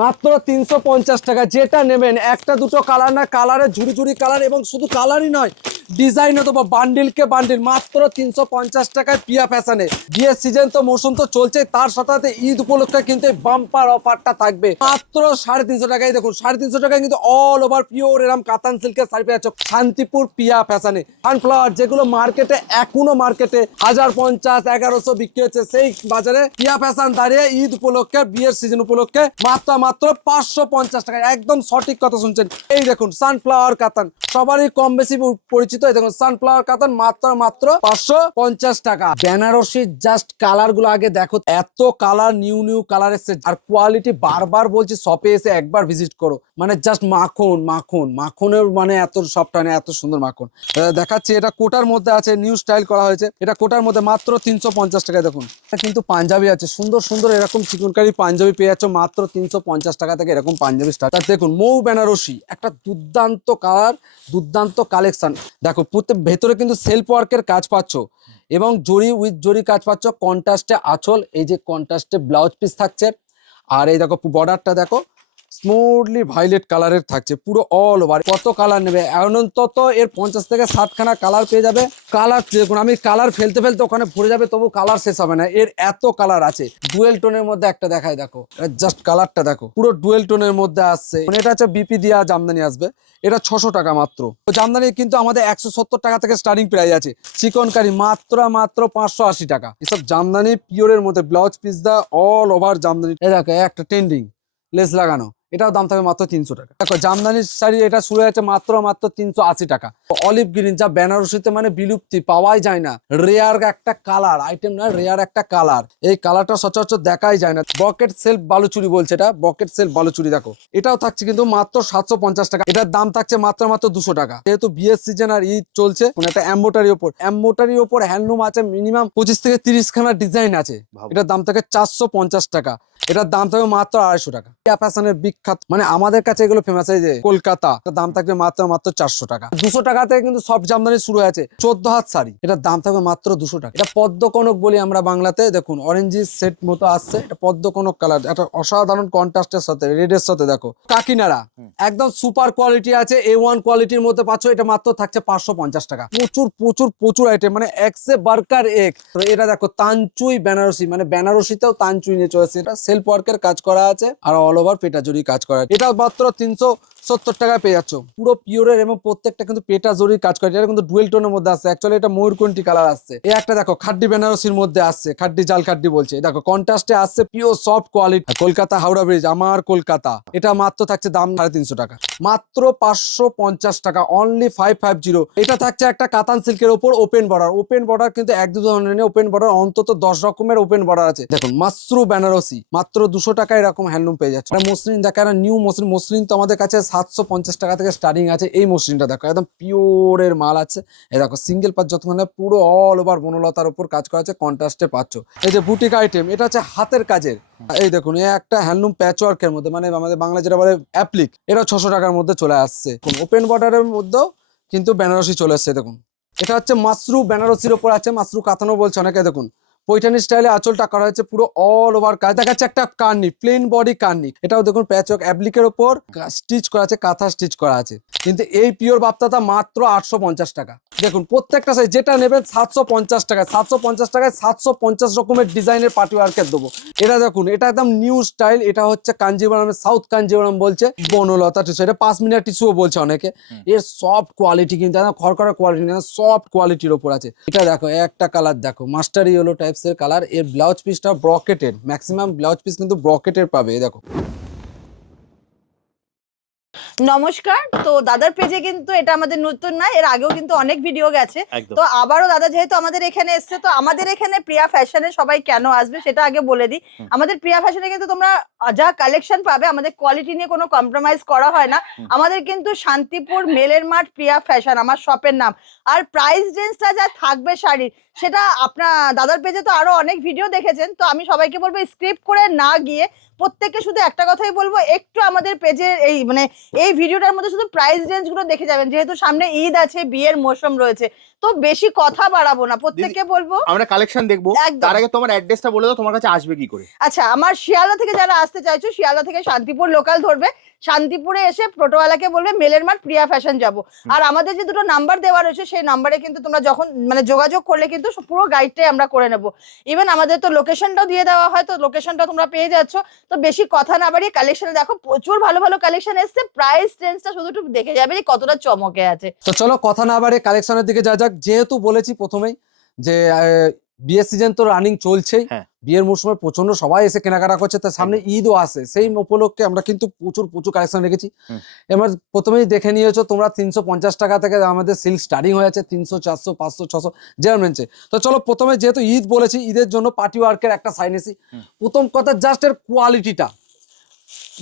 মাত্র 350 টাকা। যেটা নেবেন একটা দুটো কালার না, কালারে ঝুড়ি ঝুড়ি কালার, এবং শুধু কালারই নয় ডিজাইন দেবো বান্ডিল কে বান্ডিল। মাত্র 350 টাকায় পিয়া ফ্যাশনে। বিয়ের সিজন তো, মৌসুম তো চলছে, তার সাথে সাথে ঈদ উপলক্ষে কিন্তু এই বাম্পার অফারটা থাকবে মাত্র 350 টাকায়। দেখুন 350 টাকায় কিন্তু অল ওভার পিওর এরকম কাতান সিল্কের শাড়ি পেয়ে যাচ্ছ শান্তিপুর পিয়া ফ্যাশনে। সানফ্লাওয়ার যেগুলো মার্কেটে এখনো মার্কেটে 1050 1100 বিক্রি হচ্ছে, সেই বাজারে পিয়া ফ্যাশন দাঁড়িয়ে ঈদ উপলক্ষে বিয়ের সিজন উপলক্ষে মাত্র 550 টাকা। একদম সঠিক কথা শুনছেন। এই দেখুন সানফ্লাওয়ার কাতান, সবারই কম বেশি পরিচিত। এই দেখুন সানফ্লাওয়ার কাতান মাত্র 550 টাকা। বেনারসি জাস্ট কালার গুলো আগে দেখো, এত কালার নিউ কালার এসছে, আর কোয়ালিটি বারবার বলছি শপে এসে একবার ভিজিট করো। মানে জাস্ট মাখনের মানে এত সফট, মানে এত সুন্দর মাখন দেখাচ্ছি। এটা কোটার মধ্যে আছে, নিউ স্টাইল করা হয়েছে। এটা কোটার মধ্যে মাত্র 350 টাকায়। দেখুন কিন্তু পাঞ্জাবি আছে, সুন্দর সুন্দর এরকম চিকনকারি পাঞ্জাবি পেয়ে যাচ্ছ মাত্র 350 টাকা থেকে। এরকম পাঞ্জাবি স্টার্টার দেখুন, মৌ বেনারসি, একটা দুর্দান্ত কালার, দুর্দান্ত কালেকশন। দেখো প্রত্যেক ভেতরে কিন্তু সেলফ ওয়ার্কের কাজ পাচ্ছ, এবং জরি উইথ জরি কাজ পাচ্ছ। কন্ট্রাস্টে আঁচল, এই যে কন্ট্রাস্টে ব্লাউজ পিস থাকছে। আর এই দেখো বর্ডারটা দেখো স্মুথলি ভাইলেট কালারের থাকছে পুরো অল ওভার। কত কালার নেবে? অন্তত এর 50 থেকে 60 খানা কালার পেয়ে যাবে। কালার দেখুন, আমি কালার ফেলতে ওখানে ভরে যাবে, তবু কালার শেষ হবে না। এর এত কালার আছে। ডুয়েল টোনের মধ্যে একটা দেখায়, দেখো জাস্ট কালারটা দেখো, পুরো ডুয়েল টোনের মধ্যে আসছে। মানে এটা হচ্ছে বিপি দিয়া জামদানি আসবে। এটা 600 টাকা মাত্র। জামদানি কিন্তু আমাদের 170 টাকা থেকে স্টার্টিং প্রাইস আছে। চিকনকারি মাত্র 580 টাকা। এসব জামদানি পিওরের মধ্যে ব্লাউজ পিস দা অল ওভার জামদানি। এই দেখো একটা ট্রেন্ডিং লেস লাগানো, এটাও দাম থাকবে মাত্র 300 টাকা। দেখো জামদানির শাড়ি এটা শুরু হয়েছে মাত্র 380 টাকা। অলিভ গ্রিন, যা বেনারসিতে মানে বিলুপ্তি, পাওয়াই যায় না। রেয়ার একটা কালার আইটেম না, রেয়ার একটা কালার। এই কালারটা সচরাচর দেখাই যায় না। বকেট সেলফ বালুচুরি বলছে, এটা বকেট সেলফ বালুচুরি। দেখো এটাও থাকছে কিন্তু মাত্র 750 টাকা। এটার দাম থাকছে মাত্র 200 টাকা। যেহেতু বিয়ের সিজন আর ঈদ চলছে, একটা এম্বোটারির ওপর হ্যান্ডলুম আছে, মিনিমাম 25 থেকে 30 খানা ডিজাইন আছে। এটার দাম থাকে 450 টাকা। এটার দাম থাকবে মাত্র 250 টাকা। পিয়া ফ্যাশনের বিখ্যাত, মানে আমাদের কাছে এগুলো ফেমাস। এই যে কলকাতা, দাম থাকবে মাত্র 400 টাকা। 200 টাকা থেকে কিন্তু সব জামদানি শুরু হয়েছে। 14 হাত শাড়ি, এটার দাম থাকবে মাত্র 200 টাকা। এটা পদ্মকনক বলি আমরা বাংলাতে। দেখুন অরেঞ্জ সেট মতো আসছে, এটা পদ্মকনক কালার, একটা অসাধারণ কন্ট্রাস্টের সাথে রেডের সাথে। দেখো কাকিনাড়া, একদম সুপার কোয়ালিটি আছে, A1 কোয়ালিটির মধ্যে পাচ্ছ। এটা মাত্র থাকছে 550 টাকা। প্রচুর আইটেম, মানে এক্সে বার্কার এক। এটা দেখো তানচুই বেনারসি, মানে বেনারসিতেও তানচুই নিয়ে চলেছে। এটা সেলফ ওয়ার্কের কাজ করা আছে, আর অল ওভার পেটা জরি কাজ করা। এটা মাত্র 370 টাকায় পেয়ে যাচ্ছ, পুরো পিওরের, এবং প্রত্যেকটা কিন্তু পেটা জরির কাজ করে। এটা কিন্তু ডুয়েল টোনের মধ্যে আসছে। অ্যাকচুয়ালি এটা ময়ূরকণ্ঠী কালার আসছে। এই একটা দেখো খাড্ডি বেনারসির মধ্যে আসছে, খাড্ডি জাল খাড্ডি বলছে। দেখো কন্ট্রাস্টে আসছে, pure soft quality. Kolkata Howrah bridge, আমার কলকাতা। এটা মাত্র থাকছে দাম 350 টাকা। মাত্র 550 টাকা, অনলি 550। এটা থাকছে একটা কাতান সিল্কের উপর ওপেন বর্ডার কিন্তু এক দু ধরনের ওপেন বর্ডার, অন্তত 10 রকমের ওপেন বর্ডার আছে। দেখুন মাসরু বেনারসি মাত্র 200 টাকা। এরকম হ্যান্ডলুম পেয়ে যাচ্ছে। মসলিন দেখা, নিউ মসলিন তো আমাদের কাছে 750 টাকা থেকে স্টার্টিং আছে। এই মসলিনটা দেখো একদম পিওরের মাল আছে। এই দেখো সিঙ্গেল পাঁচ, যতক্ষণ পুরো অল ওভার বনলতার উপর কাজ করা আছে, কন্ট্রাস্টে পাচ্ছ। এই যে বুটিক আইটেম, এটা হচ্ছে হাতের কাজের। এই দেখুন এই একটা হ্যান্ডলুম প্যাচ ওয়ার্কের মধ্যে, মানে আমাদের বাংলা যেটা বলে অ্যাপ্লিক, এটা 600 টাকার মধ্যে চলে আসছে। ওপেন বর্ডারের মধ্যেও কিন্তু বেনারসি চলে আসছে। দেখুন এটা হচ্ছে মাসরু বেনারসির ওপর আছে, মাসরু কাতানো বলছে অনেকে। দেখুন পৈঠানি স্টাইলে আঁচলটা করা হয়েছে, পুরো অল ওভার কাজ। দেখাচ্ছে একটা কার্নি, প্লেন বডি কার্নি। এটাও দেখুন প্যাচ ওয়ার্ক অ্যাপ্লিকের ওপর স্টিচ করা আছে, কাঁথা স্টিচ করা আছে। কিন্তু এই পিওর বাপ্তাটা মাত্র 850 টাকা। দেখুন প্রত্যেকটা সাইজ যেটা নেবেন 750 টাকায়। 750 টাকায় 750 রকমের ডিজাইনের পার্টি ওয়ার্কের দেবো। এটা দেখুন এটা একদম নিউ স্টাইল। এটা হচ্ছে কাঞ্জিবরমের, সাউথ কাঞ্জিবরম বলছে, বনলতা টিস্যু। এটা 5 মিনিট টিস্যুও বলছে অনেকে। এর সফট কোয়ালিটি কিন্তু খড়খড়া কোয়ালিটি না, সফট কোয়ালিটির ওপর আছে। এটা দেখো একটা কালার দেখো, মাস্টার ইয়েলো টাইপসের কালার। এর ব্লাউজ পিসটা ব্রকেটেড, ম্যাক্সিমাম ব্লাউজ পিস কিন্তু ব্রকেটের পাবে। দেখো নমস্কার। তো দাদার পেজে কিন্তু এটা আমাদের নতুন না, এর আগেও কিন্তু অনেক ভিডিও গেছে। তো আবারও দাদা যেহেতু আমাদের এখানে এসছে, তো আমাদের এখানে প্রিয়া ফ্যাশনে সবাই কেন আসবে সেটা আগে বলে দিই। আমাদের প্রিয়া ফ্যাশনে কিন্তু তোমরা যা কালেকশন পাবে, আমাদের কোয়ালিটি নিয়ে কোনো কম্প্রোমাইজ করা হয় না। আমাদের কিন্তু শান্তিপুর মেলের মাঠ প্রিয়া ফ্যাশন আমার শপের নাম। আর প্রাইস রেঞ্জটা যা থাকবে শাড়ির, সেটা আপনার দাদার পেজে তো আরো অনেক ভিডিও দেখেছেন। তো আমি সবাইকে বলবো স্ক্রিপ্ট করে না গিয়ে প্রত্যেককে শুধু একটা কথাই বলবো, একটু আমাদের পেজের এই মানে এই ভিডিওটার মধ্যে শুধু প্রাইস রেঞ্জ গুলো দেখে যাবেন, যেহেতু সামনে ঈদ আছে, বিয়ের মৌসুম রয়েছে, তো বেশি কথা বাড়াবো না, প্রত্যেককে বলবো আমরা কালেকশন দেখবো। একদম। তার আগে তোমার অ্যাড্রেসটা বলে দাও, তোমার কাছে আসবে কি করে? আচ্ছা, আমার শিয়ালদা থেকে যারা আসতে চাইছো, শিয়ালদা থেকে শান্তিপুর লোকাল ধরবে, শান্তিপুরে এসে টোটোওয়ালাকে বলবে মেলের মাঠ প্রিয়া ফ্যাশন যাব। আর আমাদের যে দুটো নাম্বার দেওয়া রয়েছে সেই নাম্বারে কিন্তু তোমরা যখন মানে যোগাযোগ করলে কিন্তু পুরো গাইডটাই আমরা করে নেব। ইভেন আমাদের তো লোকেশনটাও দিয়ে দেওয়া হয়, তো লোকেশনটা তোমরা পেয়ে যাচ্ছ। তো বেশি কথা না বাড়িয়ে কালেকশন দেখো, প্রচুর ভালো ভালো কালেকশন এসছে, প্রাইস রেঞ্জটা শুধু একটু দেখে যাবে যে কতটা চমকে আছে। তো চলো কথা না বাড়ে কালেকশনের দিকে যা যাক। যেহেতু বলেছি প্রথমেই যে বিয়ের সিজন তো রানিং চলছেই, হ্যাঁ। বিয়ের মৌসুমে প্রচন্ড সবাই এসে কেনাকাটা করছে, তার সামনে ঈদও আসে, সেই উপলক্ষে আমরা কিন্তু প্রচুর প্রচুর কালেকশন রেখেছি। এবার প্রথমেই দেখে নিয়েছো তোমরা 350 টাকা থেকে আমাদের সিল্ক স্টার্টিং হয়ে আছে, 300, 400, 500, 600 যেমন রেঞ্জে। তো চলো প্রথমে যেহেতু ঈদ বলেছি, ঈদের জন্য পার্টি ওয়ার্কের একটা সাইনেছি। প্রথম কথা জাস্ট এর কোয়ালিটিটা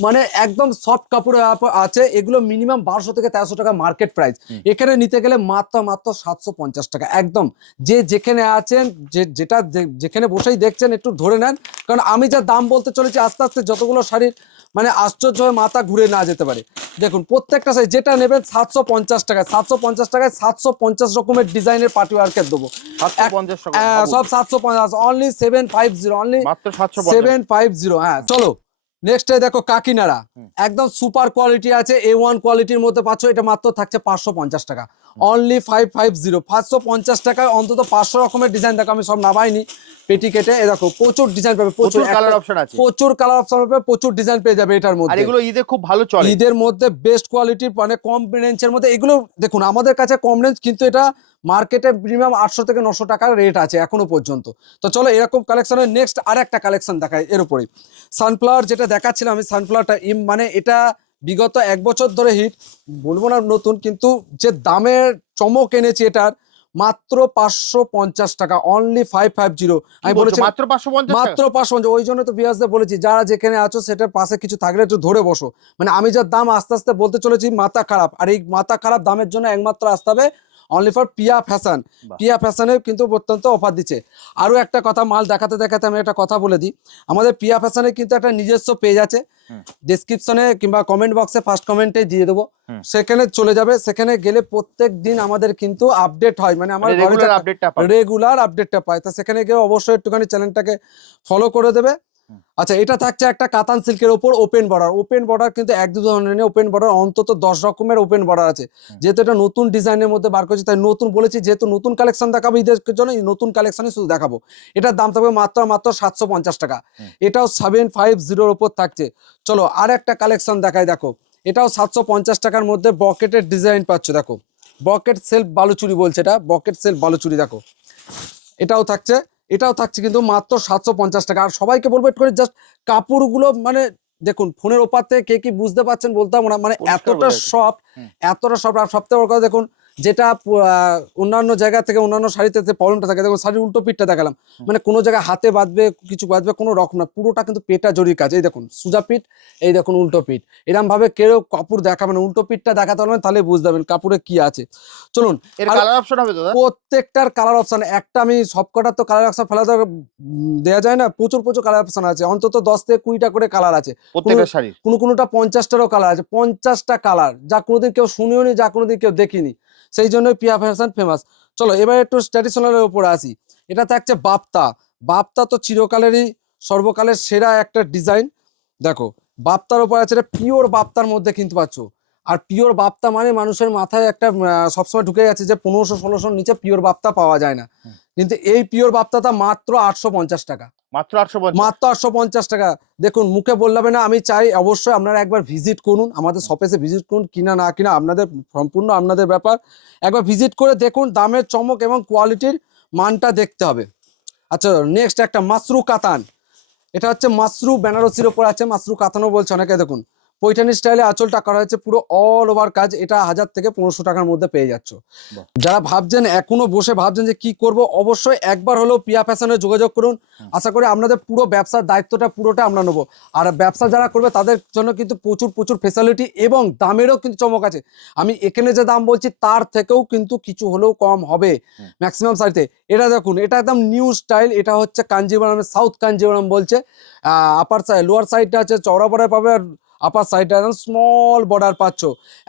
মানে একদম সফট কাপড় আছে, এগুলো মিনিমাম 1200 থেকে 1300 টাকা মার্কেট প্রাইস, এখানে নিতে গেলে মাত্র 750 টাকা। একদম যে যেখানে আছেন, যেটা যেখানে বসেই দেখছেন একটু ধরে নেন, কারণ আমি যা দাম বলতে চলেছি আস্তে আস্তে যতগুলো শাড়ির মানে আশ্চর্য হয়ে মাথা ঘুরে না যেতে পারে। দেখুন প্রত্যেকটা সাইজ যেটা নেবেন 750 টাকায়, 750 টাকায় 750 রকমের ডিজাইনের পার্টি ওয়ার্কের দেবো। 750 টাকা সব 750, অনলি 750, অনলি মাত্র 750। 750। হ্যাঁ চলো নেক্সটে দেখো কাকিনাড়া, একদম সুপার কোয়ালিটি আছে, A1 কোয়ালিটির মধ্যে পাচ্ছ, এটা মাত্র থাকছে 550 টাকা, অনলি 550। 550 টাকায় অন্তত 500 রকমের ডিজাইন দেখো, আমি সব নামাইনি পেটি কেটে। এ দেখো প্রচুর ডিজাইন পাবে, প্রচুর কালার অপশন আছে, প্রচুর কালার অপশন পাবে, প্রচুর ডিজাইন পেয়ে যাবে এটার আর মধ্যে। এগুলো ঈদে খুব ভালো চলে, ঈদের মধ্যে বেস্ট কোয়ালিটির মানে কম রেঞ্জের মধ্যে এগুলো দেখুন। আমাদের কাছে কম রেঞ্জ, কিন্তু এটা মার্কেটে মিনিমাম 800 থেকে 900 টাকার রেট আছে এখনো পর্যন্ত। তো চলো এরকম কালেকশনের নেক্সট আর একটা কালেকশন দেখায়। এর উপরে সানফ্লাওয়ার যেটা দেখাচ্ছিলাম আমি, সানফ্লাওয়ারটা মানে এটা বিগত 1 বছর ধরে হিট, বলবো না নতুন, কিন্তু যে দামের চমক এনেছি এটার মাত্র 550 টাকা, অনলি 550। আমি বলেছি মাত্র 550, মাত্র 550। ওই জন্য তো বিয়াসদের বলেছি যারা যেখানে আছো সেটার পাশে কিছু থাকলে একটু ধরে বসো, মানে আমি যার দাম আস্তে আস্তে বলতে চলেছি মাথা খারাপ, আর এই মাথা খারাপ দামের জন্য একমাত্র আসতে হবে অনলি ফর পিয়া ফ্যাশন। পিয়া ফ্যাশনে কিন্তু অত্যন্ত অফার দিচ্ছে। আরো একটা কথা, মাল দেখাতে দেখাতে আমি একটা কথা বলে দিই, আমাদের পিয়া ফ্যাশনে কিন্তু একটা নিজস্ব পেজ আছে, ডেসক্রিপশনে কিংবা কমেন্ট বক্সে ফার্স্ট কমেন্টে দিয়ে দেবো, সেখানে চলে যাবে। সেখানে গেলে প্রত্যেক দিন আমাদের কিন্তু আপডেট হয়, মানে আমার রেগুলার আপডেটটা পায়। তা সেখানে গিয়ে অবশ্যই একটুখানি চ্যানেলটাকে ফলো করে দেবে। আচ্ছা, এটা থাকছে একটা কাতান সিল্কের ওপর ওপেন বর্ডার। ওপেন বর্ডার কিন্তু 1-2 ধরনের নেই, ওপেন বর্ডার অন্তত 10 রকমের ওপেন বর্ডার আছে। যেহেতু এটা নতুন ডিজাইনের মধ্যে বার করেছি তাই নতুন বলেছি, যেহেতু নতুন কালেকশন দেখাবো ঈদের জন্য, নতুন কালেকশনই শুধু দেখাবো। এটার দাম থাকবে মাত্র 750 টাকা, এটাও 750 ওপর থাকছে। চলো আর একটা কালেকশন দেখাই, দেখো এটাও 750 টাকার মধ্যে বকেটের ডিজাইন পাচ্ছ। দেখো বকেট সেলফ বালুচুরি বলছে, এটা বকেট সেলফ বালুচুরি। দেখো এটাও থাকছে কিন্তু মাত্র 750 টাকা। আর সবাইকে বলবো একটু করে জাস্ট কাপড়গুলো মানে দেখুন, ফোনের ওপার থেকে কে কি বুঝতে পারছেন বলতে পারবো না, মানে এতটা সফট, আর সবথেকে বড় কথা দেখুন, যেটা অন্যান্য জায়গা থেকে অন্যান্য শাড়িতে প্রবলেমটা থাকে, দেখুন শাড়ির উল্টো পিঠটা দেখালাম, মানে কোনো জায়গায় হাতে বাঁধবে কিছু বাঁধবে কোনো রকম না, পুরোটা কিন্তু পেটা জরির কাজ। এই দেখুন সুজা পিঠ, এই দেখুন উল্টো পিঠ, এরকম ভাবে কেউ কাপড় দেখাবে না, উল্টো পিঠটা দেখাতে পারবেন তাহলে বুঝতে পারবেন কাপড়ে কি আছে। চলুন কালার অপশন হবে দাদা, প্রত্যেকটার কালার অপশন একটা, আমি সবকটার তো কালার অপশন ফেলা দেওয়া যায় না, প্রচুর কালার অপশন আছে, অন্তত 10 থেকে 20টা করে কালার আছে প্রত্যেকটা শাড়ি, কোনোটা 50টারও কালার আছে, 50টা কালার, যা কোনোদিন কেউ শুনিও নি, যা কোনোদিন কেউ দেখিনি, সেই জন্য পিয়া ফ্যাশন ফেমাস। চলো এবার একটু ট্র্যাডিশনালের উপরে আসি। এটা থাকছে বাপ্তা। বাপ্তা তো চিরকালেরই সর্বকালের সেরা একটা ডিজাইন। দেখো বাপ্তার উপর আছে, এটা পিওর বাপ্তার মধ্যে কিন্তু পাচ্ছ। আর পিওর বাপ্তা মানে মানুষের মাথায় একটা সবসময় ঢুকে গেছে যে 1500-1600 নিচে পিওর বাপ্তা পাওয়া যায় না, কিন্তু এই পিওর বাপ্তাটা মাত্র 850 টাকা, মাত্র 850 টাকা। দেখুন মুখে বললাম না, আমি চাই অবশ্যই আপনারা একবার ভিজিট করুন, আমাদের শপে এসে ভিজিট করুন, কিনা না কিনা আপনাদের সম্পূর্ণ আপনাদের ব্যাপার, একবার ভিজিট করে দেখুন, দামের চমক এবং কোয়ালিটির মানটা দেখতে হবে। আচ্ছা নেক্সট একটা মাসরু কাতান, এটা হচ্ছে মাসরু বেনারসির ওপর আছে, মাসরু কাতানও বলছে অনেকে। দেখুন পৈঠানি স্টাইলে আঁচলটা করা হয়েছে পুরো অল ওভার কাজ, এটা 1000 থেকে 1500 টাকার মধ্যে পেয়ে যাচ্ছ। বাহ। যারা ভাবছেন এখনো বসে ভাবছেন যে কি করব, অবশ্যই একবার হলেও প্রিয়া ফ্যাশনে যোগাযোগ করুন। আশা করি আপনাদের পুরো ব্যবসার দায়িত্বটা পুরোটা আমরা নেবো। আর ব্যবসা যারা করবে তাদের জন্য কিন্তু প্রচুর প্রচুর ফেসিলিটি এবং দামেরও কিন্তু চমক আছে। আমি এখানে যে দাম বলছি তার থেকেও কিন্তু কিছু হলেও কম হবে ম্যাক্সিমাম সাইজে। এটা দেখুন, এটা একদম নিউ স্টাইল, এটা হচ্ছে কাঞ্জিভারামের সাউথ কাঞ্জিভারাম বলছে। আপার সাইড লোয়ার সাইডটা আছে চওড়া বর্ডার পাবে, আর আপার সাইডটা একদম স্মল বর্ডার পাচ্ছ,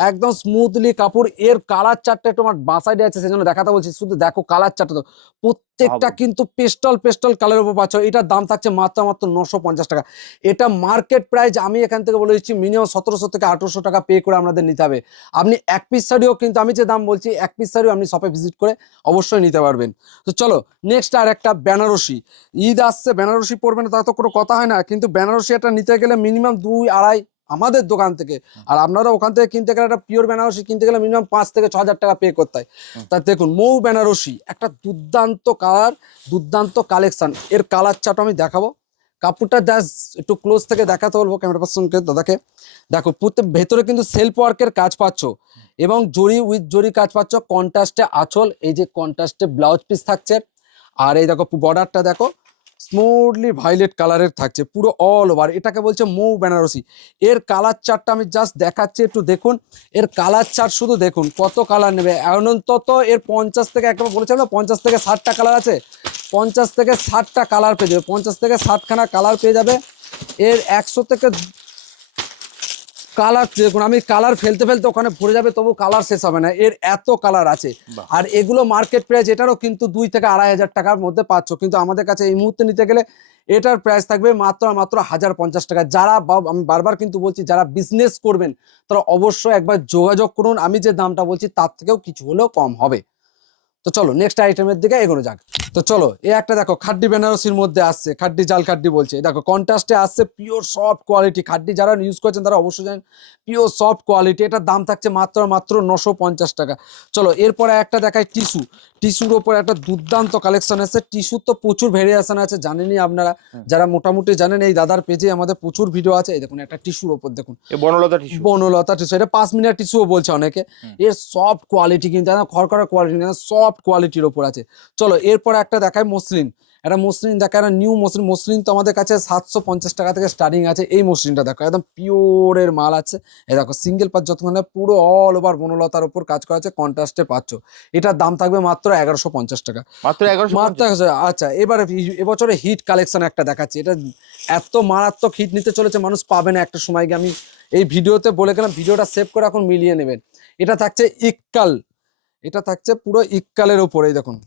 একদম স্মুথলি কাপড়। এর কালার চারটা তোমার বাঁ সাইডে আছে সেজন্য দেখাতে বলছি, শুধু দেখো কালার চারটা তো প্রত্যেকটা কিন্তু পেস্টাল কালারের উপর পাচ্ছ। এটার দাম থাকছে মাত্র 950 টাকা। এটা মার্কেট প্রাইস আমি এখান থেকে বলে দিচ্ছি মিনিমাম 1700 থেকে 1800 টাকা পে করে আপনাদের নিতে হবে। আপনি এক পিস শাড়িও কিন্তু আমি যে দাম বলছি এক পিস শাড়িও আপনি শপে ভিজিট করে অবশ্যই নিতে পারবেন। তো চলো নেক্সট আর একটা বেনারসি। ঈদ আসছে, বেনারসি পরবে না তা তো কোনো কথা হয় না, কিন্তু বেনারসি এটা নিতে গেলে মিনিমাম 2-2.5 আমাদের দোকান থেকে, আর আপনারা ওখান থেকে কিনতে গেলে একটা পিওর বেনারসি কিনতে গেলে মিনিমাম 5 থেকে 6000 টাকা পে করতে হয়। তা দেখুন মৌ বেনারসি একটা দুর্দান্ত কালার, দুর্দান্ত কালেকশন। এর কালার চার্ট আমি দেখাবো, কাপড়টা জাস্ট একটু ক্লোজ থেকে দেখাতে বলবো ক্যামেরা পার্সনকে, দাদাকে। দেখো প্রত্যেক ভেতরে কিন্তু সেলফ ওয়ার্কের কাজ পাচ্ছ এবং জরি উইথ জরি কাজ পাচ্ছ, কন্ট্রাস্টে আঁচল, এই যে কন্ট্রাস্টে ব্লাউজ পিস থাকছে। আর এই দেখো বর্ডারটা দেখো স্মুথলি ভায়োলেট কালারের থাকছে পুরো অল ওভার, এটাকে বলছে মৌ বেনারসি। এর কালার চার্টটা আমি জাস্ট দেখাচ্ছি, একটু দেখুন এর কালার চার্ট, শুধু দেখুন কত কালার নেবে। অন্তত এর 50 থেকে, একটা বলেছিলাম না 50 থেকে 60টা কালার আছে, 50 থেকে 60টা কালার পেয়ে যাবে, 50 থেকে 60খানা কালার পেয়ে যাবে। এর 100 থেকে কালার দেখুন, আমি কালার ফেলতে ফেলতে ওখানে ভরে যাবে তবু কালার শেষ হবে না, এর এত কালার আছে। আর এগুলো মার্কেট প্রাইস এটারও কিন্তু 2 থেকে 2500 টাকার মধ্যে পাচ্ছ, কিন্তু আমাদের কাছে এই মুহূর্তে নিতে গেলে এটার প্রাইস থাকবে মাত্র 1050 টাকা। যারা আমি বারবার কিন্তু বলছি যারা বিজনেস করবেন তারা অবশ্যই একবার যোগাযোগ করুন, আমি যে দামটা বলছি তার থেকেও কিছু হলেও কম হবে। তো চলো নেক্সট আইটেমের দিকে এগোনো যাক। তো চলো এই একটা দেখো খাড্ডি বেনারসির মধ্যে আসছে, খাড্ডি জাল খাড্ডি বলছে, দেখো কন্ট্রাস্টে আসছে পিওর সফট কোয়ালিটি খাড্ডি, যারা ইউজ করছেন তারা অবশ্যই জানেন পিওর সফট কোয়ালিটি। এটার দাম থাকছে মাত্র 950 টাকা। চলো এরপরে একটা দেখায় টিস্যু, টিস্যুর ওপরে একটা দুর্দান্ত কালেকশন আছে। টিস্যুর তো প্রচুর ভেরিয়েশন আছে, জানেনই আপনারা, যারা মোটামুটি জানেন এই দাদার পেজে আমাদের প্রচুর ভিডিও আছে। এই দেখুন একটা টিস্যুর ওপর দেখুন বনলতা টিস্যু, বনলতা টিস্যু, এটা 5 মিনিট টিস্যুও বলছে অনেকে। এর সফট কোয়ালিটি কিন্তু খড়খড়া কোয়ালিটি না, সফট কোয়ালিটির ওপর আছে। চলো এরপর একটা দেখায় মসলিন, একটা মসলিন দেখা, একটা নিউ মসলিন। মসলিন তো আমাদের কাছে 750 টাকা থেকে স্টার্টিং আছে। এই মসলিনটা দেখো একদম পিওরের মাল আছে, এই দেখো সিঙ্গেল পাঁচ যতক্ষণ পুরো অল ওভার বনলতার উপর কাজ করা আছে, কন্ট্রাস্টে পাচ্ছ। এটার দাম থাকবে মাত্র 1150 টাকা, মাত্র 1150। আচ্ছা এবারে এবছরে হিট কালেকশন একটা দেখাচ্ছি, এটা এত মারাত্মক হিট নিতে চলেছে মানুষ পাবে না একটা সময় গিয়ে। আমি এই ভিডিওতে বলে গেলাম, ভিডিওটা সেভ করে এখন মিলিয়ে নেবেন। এটা থাকছে ইক্কাল, এটা থাকছে পুরো ইক্কালের ওপরেই দেখুন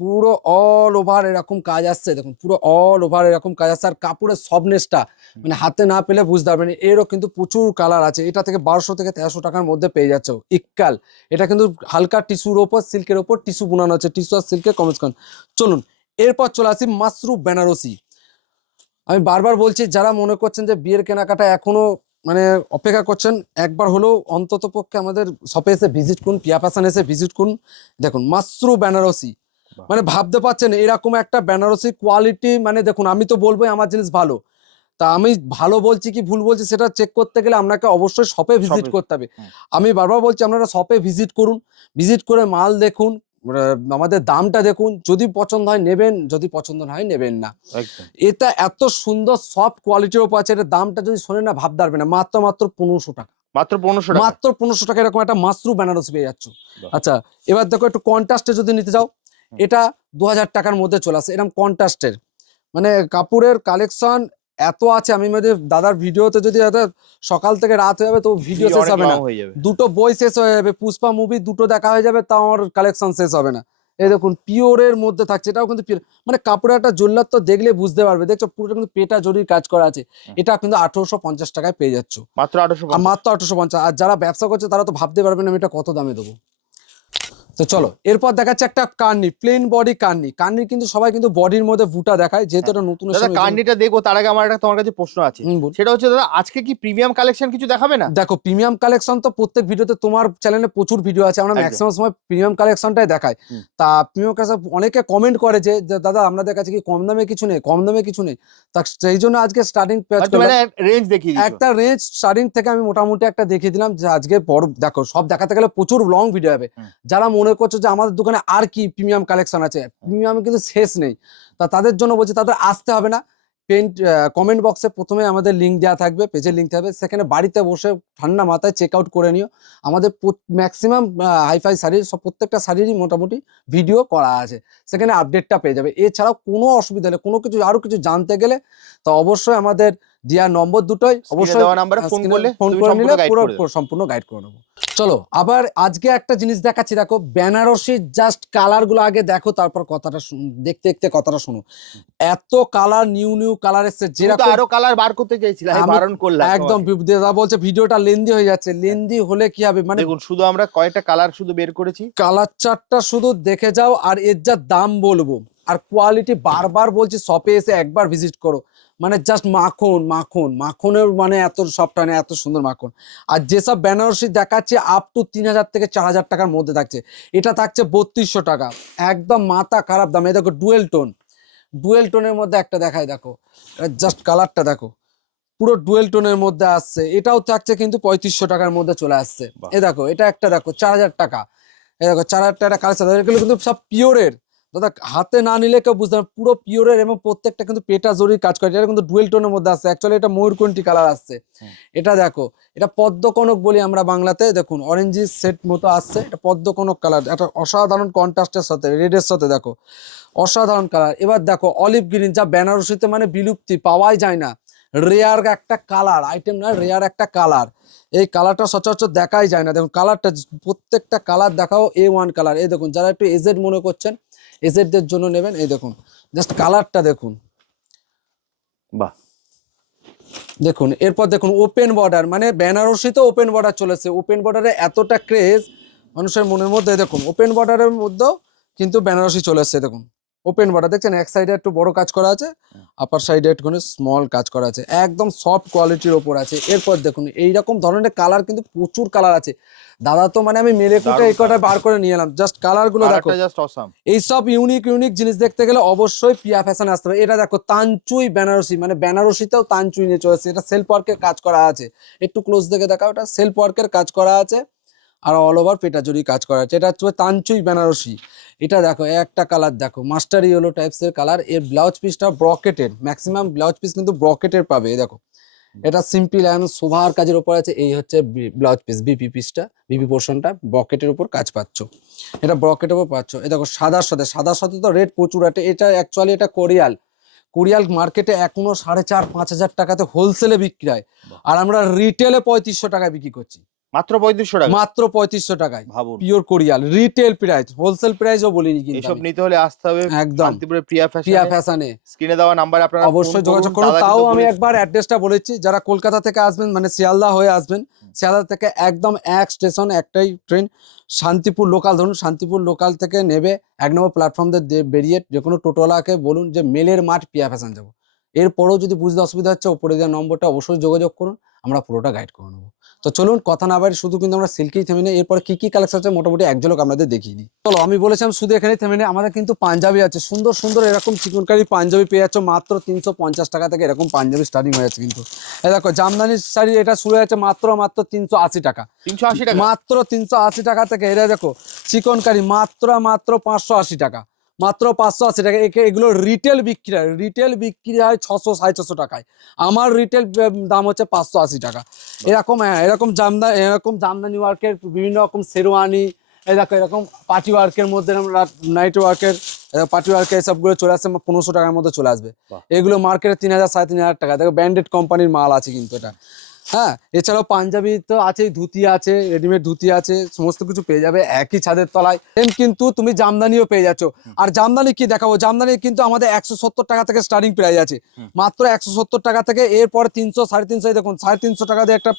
পুরো অল ওভার এরকম কাজ আসছে, দেখুন পুরো অল ওভার এরকম কাজ আসছে। আর কাপড়ের সফটনেসটা মানে হাতে না পেলে বুঝতে পারবেন। এরও কিন্তু প্রচুর কালার আছে, এটা থেকে 1200 থেকে 1300 টাকার মধ্যে পেয়ে যাচ্ছ ইক্কাল। এটা কিন্তু হালকা টিস্যুর ওপর সিল্কের ওপর টিস্যু বোনানো হচ্ছে, টিস্যু আর সিল্কের কম্বিনেশন। চলুন এরপর চলে আসি মাশরু বেনারসি। আমি বারবার বলছি যারা মনে করছেন যে বিয়ের কেনাকাটা এখনো মানে অপেক্ষা করছেন, একবার হলেও অন্তত পক্ষে আমাদের শপে এসে ভিজিট করুন, পিয়া ফ্যাশন এসে ভিজিট করুন। দেখুন মাশরু বেনারসি, মানে ভাবতে পারছেন এরকম একটা বেনারসি কোয়ালিটি, মানে দেখুন আমি তো বলবোই আমার জিনিস ভালো, তা আমি ভালো বলছি কি ভুল বলছি সেটা চেক করতে গেলে আপনাকে অবশ্যই শপে ভিজিট করতে হবে। আমি বারবার বলছি আপনারা শপে ভিজিট করুন, ভিজিট করে মাল দেখুন, আমাদের দামটা দেখুন, যদি পছন্দ হয় নেবেন, যদি পছন্দ না হয় নেবেন না। এটা এত সুন্দর সফট কোয়ালিটির উপর আছে, এটার দামটা যদি শোনেন না ভাবতে পারবেন না, মাত্র 1500 টাকা, মাত্র 1500 টাকা, মাত্র 1500 টাকা এরকম একটা মাশরু বেনারসি পেয়ে যাচ্ছ। আচ্ছা এবার দেখো একটু কন্ট্রাস্টে যদি নিতে যাও, এটা 2000 টাকার মধ্যে চলে আসে, এরকম কন্ট্রাস্টের মানে কাপড়ের কালেকশন এত আছে। আমি দাদার ভিডিওতে যদি সকাল থেকে রাত হয়ে যাবে তো ভিডিও শেষ হবে না, দুটো বই শেষ হয়ে যাবে, পুষ্পা মুভি দুটো দেখা হয়ে যাবে তাও আমার কালেকশন শেষ হবে না। এই দেখুন পিওরের মধ্যে থাকছে, এটাও কিন্তু পিওর, মানে কাপড়ের একটা জল্লাদ তো দেখলে বুঝতে পারবে। দেখছো পুরোটা কিন্তু পেটা জরির কাজ করা আছে, এটা কিন্তু 1850 টাকায় পেয়ে যাচ্ছ, মাত্র 1850। মাত্র 1850। আর যারা ব্যবসা করছে তারা তো ভাবতে পারবেন আমি এটা কত দামে দেবো। তো চলো এরপর দেখাচ্ছে একটা Carney, plane body Carney. Carney কিন্তু সবাই কিন্তু বডির মধ্যে বুটা দেখায়, যেহেতু এটা নতুন দাদা কার্নিটা দেখবো তার আগে আমার একটা তোমার কাছে প্রশ্ন আছে। বল। সেটা হচ্ছে দাদা আজকে কি প্রিমিয়াম কালেকশন কিছু দেখাবে না? দেখো প্রিমিয়াম কালেকশন তো প্রত্যেক ভিডিওতে, তোমার চ্যানেলে প্রচুর ভিডিও আছে, আমরা একদম। ম্যাক্সিমাম সময় প্রিমিয়াম কালেকশনটাই দেখাই। হুম। তা প্রিমিয়াম কালেকশন অনেকে কমেন্ট করে যে দাদা আপনাদের কাছে কি কম দামে কিছু নেই, কম দামে কিছু নেই। তা সেই জন্য আজকে স্টার্টিং মানে রেঞ্জ দেখিয়ে দিচ্ছ। একটা রেঞ্জ স্টার্টিং থেকে আমি মোটামুটি একটা দেখিয়ে দিলাম, যে আজকে বড় দেখো সব দেখাতে গেলে প্রচুর লং ভিডিও হবে। হুম। যারা মনে করছো যে আমাদের দোকানে আর কি প্রিমিয়াম কালেকশন আছে, প্রিমিয়াম কিন্তু শেষ নেই, তা তাদের জন্য বলছি তাদের আসতে হবে না। কমেন্ট বক্সে প্রথমে আমাদের লিঙ্ক দেওয়া থাকবে, পেজের লিঙ্ক থাকবে, সেখানে বাড়িতে বসে ঠান্ডা মাথায় চেক আউট করে নিও। আমাদের ম্যাক্সিমাম হাইফাই শাড়ির সব প্রত্যেকটা শাড়িরই মোটামুটি ভিডিও করা আছে, সেখানে আপডেটটা পেয়ে যাবে। এছাড়াও কোনো অসুবিধা নেই, কোনো কিছু আরো কিছু জানতে গেলে তো অবশ্যই আমাদের দেওয়ার নম্বর দুটোই অবশ্যই দেওয়া নাম্বারে ফোন করলে ফোন তুমি করে সম্পূর্ণ নিলে guide পুরো করে দেবে। সম্পূর্ণ গাইড করে নেবো। চলো আবার আজকে একটা জিনিস দেখাচ্ছি, দেখো বেনারসি জাস্ট কালার গুলো আগে দেখো, তারপর কথাটা দেখতে দেখতে কথাটা শোনো। এত কালার, নিউ নিউ কালার এসছে, তুমি তো যেরকম আরো কালার বার করতে চাইছিলাম, আমি আমি বারণ করলাম একদম তোমাকে। দাদা বলছে ভিডিওটা লেন্দি হয়ে যাচ্ছে, লেন্দি হলে কি হবে, মানে দেখুন শুধু আমরা কয়টা কালার শুধু বের করেছি। কালার চার্টটা শুধু দেখে যাও, আর এর যা দাম বলবো, আর কোয়ালিটি বারবার বলছি শপে এসে একবার ভিজিট করো, মানে জাস্ট মাখন মাখন মাখনের, মানে এত সফট, মানে এত সুন্দর মাখন। আর যেসব বেনারসি দেখাচ্ছে আপ টু 3000 থেকে 4000 টাকার মধ্যে থাকছে, এটা থাকছে 3200 টাকা, একদম মাথা খারাপ দাম। এই দেখো ডুয়েল টোনের মধ্যে একটা দেখায়, দেখো জাস্ট কালারটা দেখো, পুরো ডুয়েল টোনের মধ্যে আসছে, এটাও থাকছে কিন্তু 3500 টাকার মধ্যে চলে আসছে। বাহ। এ দেখো এটা একটা দেখো 4000 টাকা, এ দেখো 4000 টাকা কালেকশন, এগুলো কিন্তু সব পিওরের দাদা, হাতে না নিলে কেউ বুঝতে পারবে, পুরো পিওরের, এবং প্রত্যেকটা কিন্তু পেটা জরির কাজ করে। এটা কিন্তু ডুয়েল টোনের মধ্যে আসছে, অ্যাকচুয়ালি এটা ময়ূরকণ্ঠী কালার আসছে। এটা দেখো, এটা পদ্মকনক বলি আমরা বাংলাতে, দেখুন অরেঞ্জি সেট মতো আসছে, এটা পদ্মকনক কালার, একটা অসাধারণ কন্ট্রাস্টের সাথে রেডের সাথে, দেখো অসাধারণ কালার। এবার দেখো অলিভ গ্রিন, যা বেনারসিতে মানে বিলুপ্তি, পাওয়াই যায় না, রেয়ার একটা কালার আইটেম, না রেয়ার একটা কালার, এই কালারটা সচরাচর দেখাই যায় না। দেখুন কালারটা, প্রত্যেকটা কালার দেখাও A1 কালার। এই দেখুন যারা একটু এজেড মনে করছেন, এজেডদের জন্য নেবেন, এই দেখুন জাস্ট কালারটা দেখুন, বাহ। দেখুন এরপর দেখুন ওপেন বর্ডার, মানে বেনারসিতে ওপেন বর্ডার চলেছে, ওপেন বর্ডারে এতটা ক্রেজ মানুষের মনের মধ্যে, দেখুন ওপেন বর্ডারের মধ্যেও কিন্তু বেনারসি চলে এসছে। দেখুন ওপেন বর্ডার দেখছেন, এক সাইডে একটু বড় কাজ করা আছে, আপার সাইডে একটুখানি স্মল কাজ করা আছে, একদম সফট কোয়ালিটির ওপর আছে। এরপর দেখুন এইরকম ধরনের কালার কিন্তু প্রচুর কালার আছে দাদা, তো মানে আমি মেরে কুটে এই কটা বার করে নিয়ে এলাম, জাস্ট কালার গুলো দেখো। Just awesome. এইসব ইউনিক জিনিস দেখতে গেলে অবশ্যই প্রিয়া ফ্যাশনে আসতে হবে। এটা দেখো তানচুই বেনারসি, মানে বেনারসিতেও তানচুই নিয়ে চলেছে, এটা সেলফ ওয়ার্কের কাজ করা আছে, একটু ক্লোজ দেখে দেখাও, এটা সেলফ ওয়ার্কের কাজ করা আছে, আর অল ওভার পেটা জুড়ি কাজ করা আছে। এটা হচ্ছে তানচুই বেনারসি। এটা দেখো একটা কালার দেখো, মাস্টার ইয়েলো টাইপসের কালার। এর ব্লাউজ পিসটা ব্রকেটের, ম্যাক্সিমাম ব্লাউজ পিস কিন্তু ব্রকেটের পাবে। এই দেখো এটা সিম্পল অ্যান্ড সোভার কাজের উপর আছে, এই হচ্ছে ব্লাউজ পিস, বিপি পিসটা, বিপি পোর্শনটা ব্রকেটের উপর কাজ পাচ্ছ, এটা ব্রকেটের উপর পাচ্ছ। এই দেখো সাদার সাথে তো রেট প্রচুর আছে। এটা অ্যাকচুয়ালি এটা কোরিয়াল মার্কেটে এখনো 4500-5000 টাকাতে হোলসেলে বিক্রি হয়, আর আমরা রিটেলে 3500 টাকায় বিক্রি করছি, মাত্র 3500 টাকা। মাত্র 3500 টাকায় ভাবুন, pure Korial retail price, wholesale প্রাইসও বলিনি কিন্তু এইসব আমি। নিতে হলে আসতে হবে একদম শান্তিপুরের প্রিয়া প্রিয়া ফ্যাশনে। ফ্যাশনে স্ক্রিনে দেওয়া নাম্বার আপনারা অবশ্যই যোগাযোগ করুন। তাও আমি একবার অ্যাড্রেসটা বলেছি, যারা কলকাতা থেকে আসবেন, মানে শিয়ালদা হয়ে আসবেন, শিয়ালদা থেকে একদম এক স্টেশন, একটাই ট্রেন, শান্তিপুর লোকাল ধরুন, শান্তিপুর লোকাল থেকে নেবে 1 নম্বর প্ল্যাটফর্ম দিয়ে বেরিয়ে যে কোনো টোটোওয়ালাকে বলুন যে মেলের মাঠ প্রিয়া ফ্যাশন যাবো। এরপরেও যদি বুঝতে অসুবিধা হচ্ছে, ওপরে দেওয়া নম্বরটা অবশ্যই যোগাযোগ করুন, আমরা পুরোটা গাইড করে নেবো। তো চলুন কথা না বাড়ি, শুধু কিন্তু আমরা সিল্কেই থেমে নেই, এরপর কি কালেকশন আছে মোটামুটি এক ঝলক আপনাদের দেখিয়ে দিই। চলো আমি বলেছিলাম শুধু এখানেই থেমে নেই, আমাদের কিন্তু পাঞ্জাবি আছে, সুন্দর সুন্দর এরকম চিকনকারি পাঞ্জাবি পেয়ে যাচ্ছ মাত্র 350 টাকা থেকে, এরকম পাঞ্জাবি স্টার্টিং হয়ে যাচ্ছে কিন্তু। এই দেখো জামদানির শাড়ি, এটা শুরু হয়েছে মাত্র 380 টাকা, 380 টাকা মাত্র 380 টাকা থেকে। এটা দেখো চিকনকারি মাত্র 580 টাকা, মাত্র 580 টাকা। এগুলো রিটেল বিক্রি হয় 600-650 টাকায়, আমার রিটেল দাম হচ্ছে 580 টাকা। এরকম জামদানি ওয়ার্কের বিভিন্ন রকম শেরওয়ানি, এই দেখো এরকম পার্টি ওয়ার্কের মধ্যে, নাইট ওয়ার্কের পার্টি ওয়ার্কের এসবগুলো চলে আসছে 1500 টাকার মধ্যে চলে আসবে। এগুলো মার্কেটে 3000-3500 টাকা। দেখো ব্র্যান্ডেড কোম্পানির মাল আছে কিন্তু এটা। হ্যাঁ, এছাড়াও পাঞ্জাবি তো আছে, ধুতি আছে, রেডিমেড ধুতি আছে, সমস্ত কিছু পেয়ে যাবে একই ছাদের তলায়। কিন্তু তুমি জামদানিও পেয়ে যাচ্ছ। আর জামদানি কি দেখাবো, জামদানি কিন্তু আমাদের 170 টাকা থেকে স্টার্টিং প্রাইস আছে, মাত্র 170 টাকা থেকে। এরপরে 300-350, দেখুন 350 টাকা দিয়ে একটা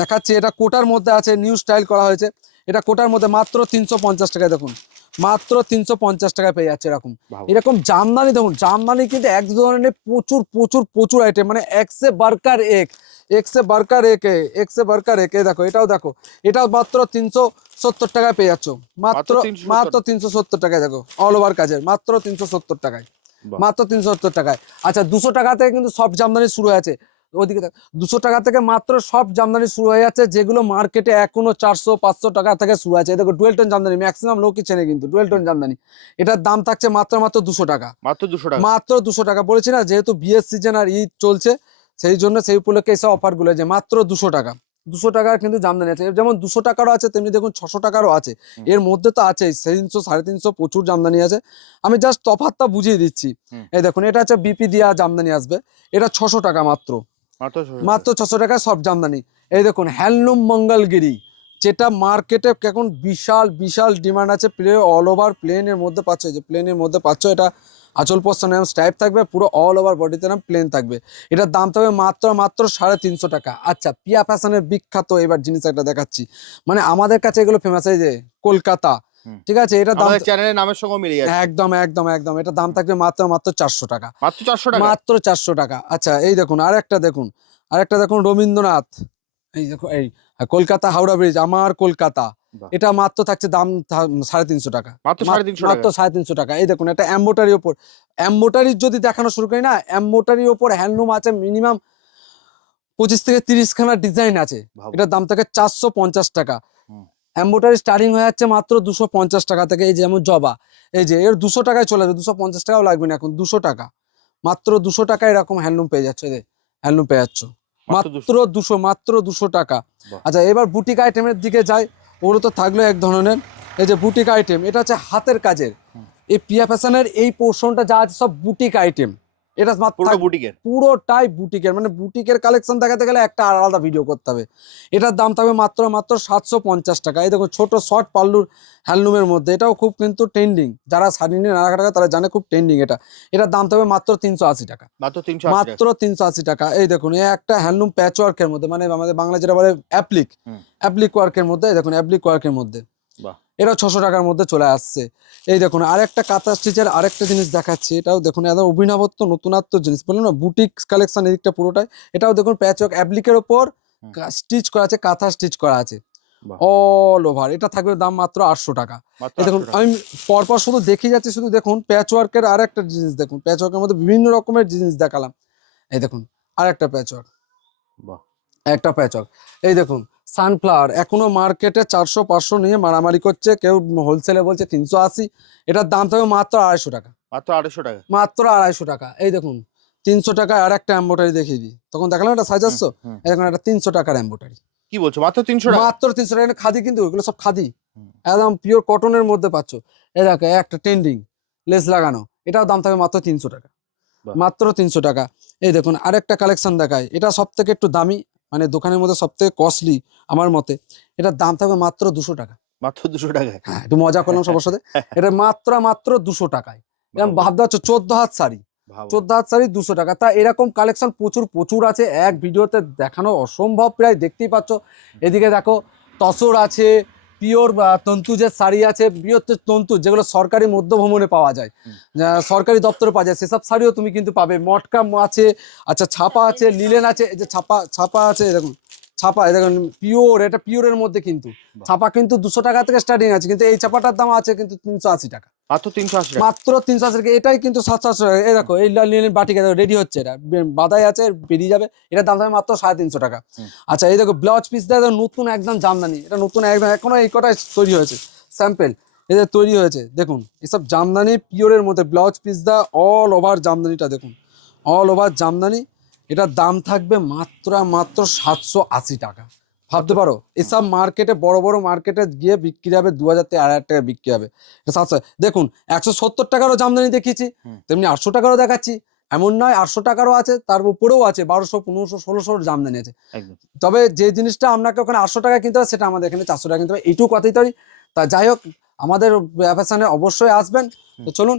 দেখাচ্ছি, এটা কোটার মধ্যে আছে, নিউ স্টাইল করা হয়েছে। এটা কোটার মধ্যে মাত্র 350 টাকায় দেখুন, মাত্র 350 টাকায় পেয়ে যাচ্ছে এরকম। বাহ। এরকম জামদানি দেখুন, জামদানি কিন্তু এক ধরনের প্রচুর প্রচুর প্রচুর আইটেম, মানে এক সে বারকার এক, এক সে বারকার এক, এক সে বারকার এক। এই দেখো এটাও দেখো, এটাও মাত্র 370 টাকায় পেয়ে যাচ্ছ, মাত্র 370 মাত্র 370 টাকায়। দেখো অল ওভার কাজের, মাত্র 370 টাকায়, বাহ। মাত্র 370 টাকায়। আচ্ছা 200 টাকা থেকে কিন্তু সব জামদানি শুরু হয়েছে, ওইদিকে 200 টাকা থেকে মাত্র সব জামদানি শুরু হয়ে যাচ্ছে, যেগুলো মার্কেটে এখনো 400-500 টাকা থেকে শুরু আছে। দেখো ডুয়েল টোন জামদানি ম্যাক্সিমাম লোকই চেনে, কিন্তু ডুয়েল টোন জামদানি এটার দাম থাকছে মাত্র 200 টাকা, মাত্র 200 টাকা। মাত্র 200 টাকা। বলেছি না, যেহেতু বিয়ের সিজন আর ঈদ চলছে, সেই জন্য সেই উপলক্ষে এইসব অফার গুলো, যে মাত্র 200 টাকা। 200 টাকার কিন্তু জামদানি আছে, যেমন 200 টাকারও আছে, তেমনি দেখুন 600 টাকারও আছে। এর মধ্যে তো আছে 300, 350 প্রচুর জামদানি আছে। আমি জাস্ট তফাৎটা বুঝিয়ে দিচ্ছি। এই দেখুন এটা হচ্ছে বিপি দিয়া জামদানি আসবে, এটা 600 টাকা মাত্র, মাত্র 600 টাকায় সব জামদানি। এই দেখুন হ্যান্ডলুম মঙ্গলগিরি, যেটা মার্কেটে এখন বিশাল বিশাল ডিমান্ড আছে, অল ওভার প্লেনের মধ্যে পাচ্ছ, যে প্লেনের মধ্যে পাচ্ছ। এটা আঁচল পোস্টার নাম স্টাইপ থাকবে, পুরো অল ওভার বডিতে নাম প্লেন থাকবে। এটার দাম থাকবে মাত্র মাত্র 350 টাকা। আচ্ছা পিয়া ফ্যাশনের বিখ্যাত এবার জিনিস একটা দেখাচ্ছি, মানে আমাদের কাছে এগুলো ফেমাস, এই যে কলকাতা, ঠিক আছে, এটা দাম আমাদের চ্যানেলের নামের সঙ্গে মিলে যাচ্ছে। একদম একদম একদম, এটা দাম থাকবে মাত্র মাত্র 400 টাকা, মাত্র 400 টাকা। মাত্র 400 টাকা। আচ্ছা এই দেখুন আরেকটা দেখুন, আরেকটা দেখুন রবীন্দ্রনাথ, এই দেখো এই কলকাতা হাওড়া ব্রিজ, আমার কলকাতা, বাহ। এটা মাত্র থাকছে দাম 350 টাকা, মাত্র 350 মাত্র টাকা। 350 টাকা। এই দেখুন এটা এমব্রয়ডারির ওপর, এমব্রয়ডারি যদি দেখানো শুরু করি না, এমব্রয়ডারির ওপর হ্যান্ডলুম আছে মিনিমাম 25 থেকে 30 খানা ডিজাইন আছে। ভাবো। এটার দাম থাকে 450 টাকা। হুম। এমব্রয়ডারি স্টার্টিং হয়ে যাচ্ছে মাত্র 250 টাকা থেকে। এই যেমন জবা, এই যে এর 200 টাকায় চলে যাবে, 250 টাকাও লাগবে না এখন, 200 টাকা, মাত্র 200 টাকায় এরকম হ্যান্ডলুম পেয়ে যাচ্ছে, হ্যান্ডলুম পেয়ে যাচ্ছ মাত্র 200, মাত্র 200 টাকা। বাহ। আচ্ছা এবার বুটিক আইটেমের দিকে যাই, ওগুলো তো থাকলো এক ধরনের। এই যে বুটিক আইটেম, এটা হচ্ছে হাতের কাজের, এই পিয়া ফ্যাশনের এই পোর্শনটা যা আছে সব বুটিক আইটেম। এটা পুরো বুটিকের। পুরোটাই বুটিকের, মানে বুটিকের কালেকশন দেখাতে গেলে একটা আলাদা ভিডিও করতে হবে। এটার দাম থাকবে মাত্র মাত্র 750 টাকা। এই দেখো ছোট শর্ট পাল্লুর হ্যান্ডলুমের মধ্যে, এটাও খুব কিন্তু ট্রেন্ডিং, যারা শাড়ি নিয়ে না রাখা টাকা তারা জানে খুব ট্রেন্ডিং এটা। এটার দাম থাকবে মাত্র 380 টাকা, মাত্র 380 টাকা। মাত্র 380 টাকা। এই দেখুন এই একটা হ্যান্ডলুম প্যাচ ওয়ার্কের মধ্যে, মানে আমাদের বাংলা যেটা বলে অ্যাপ্লিক, অ্যাপ্লিক ওয়ার্কের মধ্যে, এই দেখুন অ্যাপ্লিক ওয়ার্কের মধ্যে, বাহ। এটা 600 টাকার মধ্যে চলে আসছে। এই দেখুন আরেকটা কাঁথা স্টিচের আরেকটা জিনিস দেখাচ্ছি, এটাও দেখুন একদম অভিনবত্ব নতুনত্ব জিনিস, বললাম না বুটিক কালেকশন এদিকটা পুরোটাই। এটাও দেখুন প্যাচ ওয়ার্ক অ্যাপ্লিকের ওপর স্টিচ করা আছে, কাঁথা স্টিচ করা আছে বাহ। All over. এটা থাকবে দাম মাত্র 800 টাকা। মাত্র এই দেখুন 800 টাকা। আমি পরপর শুধু দেখিয়ে যাচ্ছি, শুধু দেখুন প্যাচ ওয়ার্কের আরেকটা জিনিস দেখুন, প্যাচ ওয়ার্কের মধ্যে বিভিন্ন রকমের জিনিস দেখালাম। এই দেখুন আরেকটা প্যাচ ওয়ার্ক, বাহ। একটা প্যাচ ওয়ার্ক। এই দেখুন সানফ্লাওয়ার, এখনো মার্কেটে 400-500 নিয়ে মারামারি করছে, কেউ হোলসেলে বলছে 380, এটার দাম থাকবে মাত্র 250 টাকা, মাত্র 250 টাকা। মাত্র 250 টাকা। এই দেখুন 300 টাকায় আর একটা এম্বোটারি দেখিয়ে দিই, তখন দেখালাম এটা 450, এখন একটা 300 টাকার এম্বোটারি, কি বলছো, মাত্র 300 টাকা? মাত্র 300 টাকা। খাদি, কিন্তু এগুলো সব খাদি, একদম পিওর কটনের মধ্যে পাচ্ছ। এই দেখো একটা ট্রেন্ডিং লেস লাগানো, এটাও দাম থাকবে মাত্র 300 টাকা, বাহ। মাত্র 300 টাকা। এই দেখুন আরেকটা কালেকশন দেখায়, এটা সব থেকে একটু দামি, মানে দোকানের মধ্যে সব থেকে কস্টলি আমার মতে। এটার দাম থাকবে মাত্র 200 টাকা, মাত্র 200 টাকা। হ্যাঁ একটু মজা করলাম সবার সাথে। এটা মাত্র 200 টাকায়, এরকম ভাবতে পারছো 14 হাত শাড়ি, 14 হাত শাড়ি 200 টাকা। তা এরকম কালেকশন প্রচুর প্রচুর আছে, এক ভিডিওতে দেখানো অসম্ভব, প্রায় দেখতেই পাচ্ছ। এদিকে দেখো তসর আছে, পিওর তন্তুজের শাড়ি আছে, পিওর তন্তু যেগুলো সরকারি মধ্যভ্রমণে পাওয়া যায়, সরকারি দপ্তরে পাওয়া যায়, সেসব শাড়িও তুমি কিন্তু পাবে। মটকা আছে, আচ্ছা ছাপা আছে, লিলেন আছে, এই যে ছাপা আছে, দেখুন ছাপা, দেখুন পিওর, এটা পিওরের মধ্যে কিন্তু ছাপা কিন্তু 200 টাকা থেকে স্টার্টিং আছে, কিন্তু এই ছাপাটার দাম আছে কিন্তু 380 টাকা, মাত্র 380 টাকা। মাত্র 380 টাকা। এটাই কিন্তু 700 টাকা। এই দেখো এই লিলেন বাটিকা রেডি হচ্ছে, এটা বাদাই আছে, বেরিয়ে যাবে, এটার দাম থাকবে মাত্র 350 টাকা। আচ্ছা এই দেখো ব্লাউজ পিস দেয় নতুন একদম জামদানি, এটা নতুন একদম, এখনো এই কটাই তৈরি হয়েছে স্যাম্পেল, এদের তৈরি হয়েছে। দেখুন এসব জামদানি পিওরের মধ্যে ব্লাউজ পিস দেয়, অল ওভার জামদানিটা দেখুন, অল ওভার জামদানি। এটার দাম থাকবে মাত্র মাত্র 780 টাকা। ভাবতে পারো এসব মার্কেটে, বড় বড় মার্কেটে গিয়ে বিক্রি হবে 2000 থেকে 2500 টাকা বিক্রি হবে, 700। দেখুন 170 টাকারও জামদানি দেখিয়েছি, তেমনি 800 টাকারও দেখাচ্ছি, এমন নয় 800 টাকারও আছে, তার উপরেও আছে 1200, 1500, 1600 জামদানি আছে। তবে যে জিনিসটা আপনাকে ওখানে 800 টাকা কিনতে হবে, সেটা আমাদের এখানে 400 টাকা কিনতে হবে, এইটুকু কথাই তৈরি। তা যাই হোক আমাদের ফ্যাশনে অবশ্যই আসবেন। তো চলুন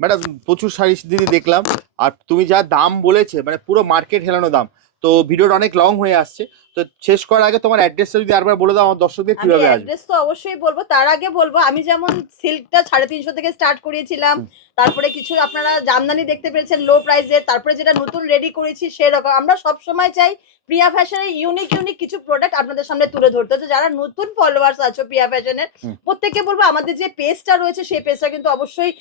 ম্যাডাম, প্রচুর শাড়ি দিদি দেখলাম, আর তুমি যা দাম বলেছে মানে পুরো মার্কেট হেলানো দাম, তো ভিডিওটা অনেক লং হয়ে আসছে, তো শেষ করার আগে তোমার অ্যাড্রেসটা যদি আরেকবার বলে দাও আমার দর্শকদের আমি কিভাবে আসবে। অ্যাড্রেস তো অবশ্যই বলবো, তার আগে বলবো আমি যেমন সিল্কটা 350 থেকে স্টার্ট করিয়েছিলাম, তারপরে কিছু আপনারা জামদানি দেখতে পেরেছেন লো প্রাইসের, তারপরে যেটা নতুন রেডি করেছি সেরকম। আমরা সব সময় চাই প্রিয়া ফ্যাশনের ইউনিক কিছু প্রোডাক্ট আপনাদের সামনে তুলে ধরতে। তো যারা নতুন ফলোয়ার্স আছো প্রিয়া ফ্যাশনের, প্রত্যেককে বলবো আমাদের যে পেজটা রয়েছে সেই পেজটা কিন্তু অবশ্যই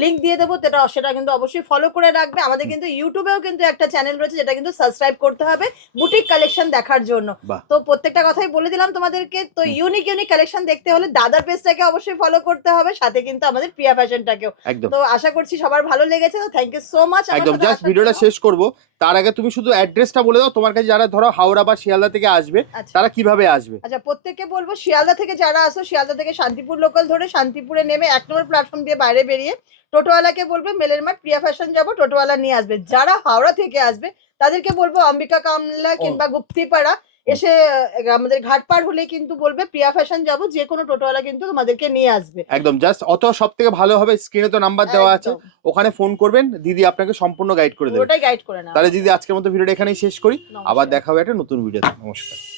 লিংক দিয়ে দেবো, সেটা কিন্তু অবশ্যই ফলো করে রাখবে। আমাদের কিন্তু ইউটিউবেও কিন্তু একটা চ্যানেল রয়েছে যেটা কিন্তু সাবস্ক্রাইব করতে হবে বুটিক কালেকশন দেখার জন্য। তো প্রত্যেকটা কথাই বলে দিলাম তোমাদেরকে। তো ইউনিক কালেকশন দেখতে হলে দাদার পেজটাকে অবশ্যই ফলো করতে হবে, সাথে কিন্তু আমাদের প্রিয়া ফ্যাশনটাকেও। তো আশা করছি সবার ভালো লেগেছে। তো থ্যাংক ইউ সো মাচ। একদম জাস্ট ভিডিওটা শেষ করব তার আগে তুমি শুধু অ্যাড্রেসটা বলে দাও, তোমার কাছে যারা ধরো হাওড়া বা শিয়ালদা থেকে আসবে তারা কিভাবে আসবে। আচ্ছা, প্রত্যেককে বলবো শিয়ালদা থেকে যারা আসো, শিয়ালদা থেকে শান্তিপুর লোকাল ধরে শান্তিপুরে নেমে 1 নম্বর প্ল্যাটফর্ম দিয়ে বাইরে বেরিয়ে টোটোওয়ালাকে বলবে মেলের মাঠ প্রিয়া ফ্যাশন যাবো, টোটোওয়ালা নিয়ে আসবে। যারা হাওড়া থেকে আসবে তাদেরকে বলবো অম্বিকা কামলা কিংবা গুপ্তিপাড়া এসে আমাদের ঘাট পার হলে কিন্তু বলবে প্রিয়া ফ্যাশন যাবো, যে কোনো টোটোওয়ালা কিন্তু তোমাদেরকে নিয়ে আসবে। একদম জাস্ট অত সব থেকে ভালো হবে, স্ক্রিনে তো নাম্বার দেওয়া আছে, ওখানে ফোন করবেন, দিদি আপনাকে সম্পূর্ণ গাইড করে দেবে। ওটাই গাইড করে না। তাহলে দিদি আজকের মতো ভিডিওটা এখানেই শেষ করি, আবার দেখা হবে একটা নতুন ভিডিওতে। নমস্কার।